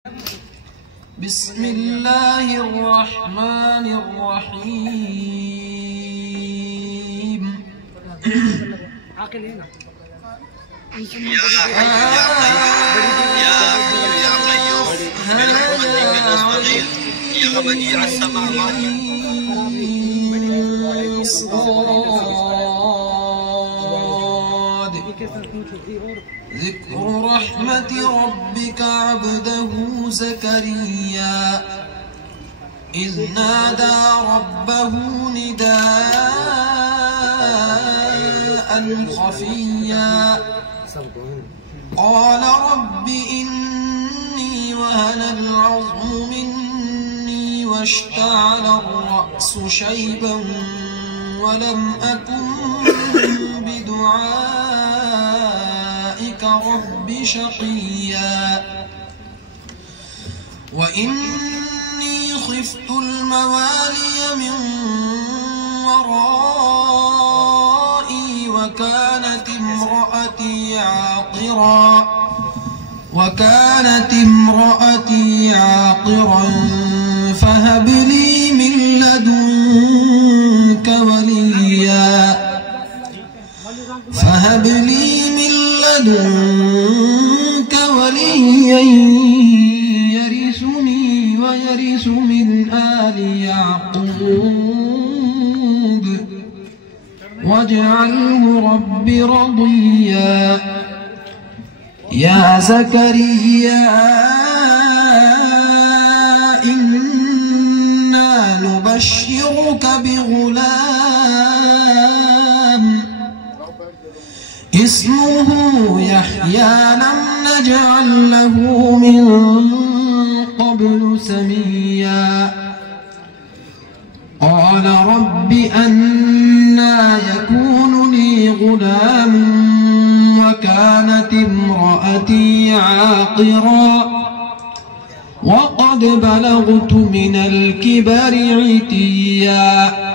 بسم الله الرحمن الرحيم. يا بديع السماوات ذكر رحمة ربك عبده زكريا إذ نادى ربه نداء خفيا قال رب إني وهن العظم مني واشتعل الرأس شيبا ولم أكن بدعائك رب شقيا وإني خفت الموالي من ورائي وكانت امرأتي عاقرا فهب لي من لدنك وليا يرثني ويرث من آل يعقوب واجعله رب رضيا. يا زكريا إنا نبشرك بغلام اسمه يحيى لم نجعل له من قبل سميا. قال رب أنى يكون لي غلام وكانت امرأتي عاقرا وقد بلغت من الكبر عتيا.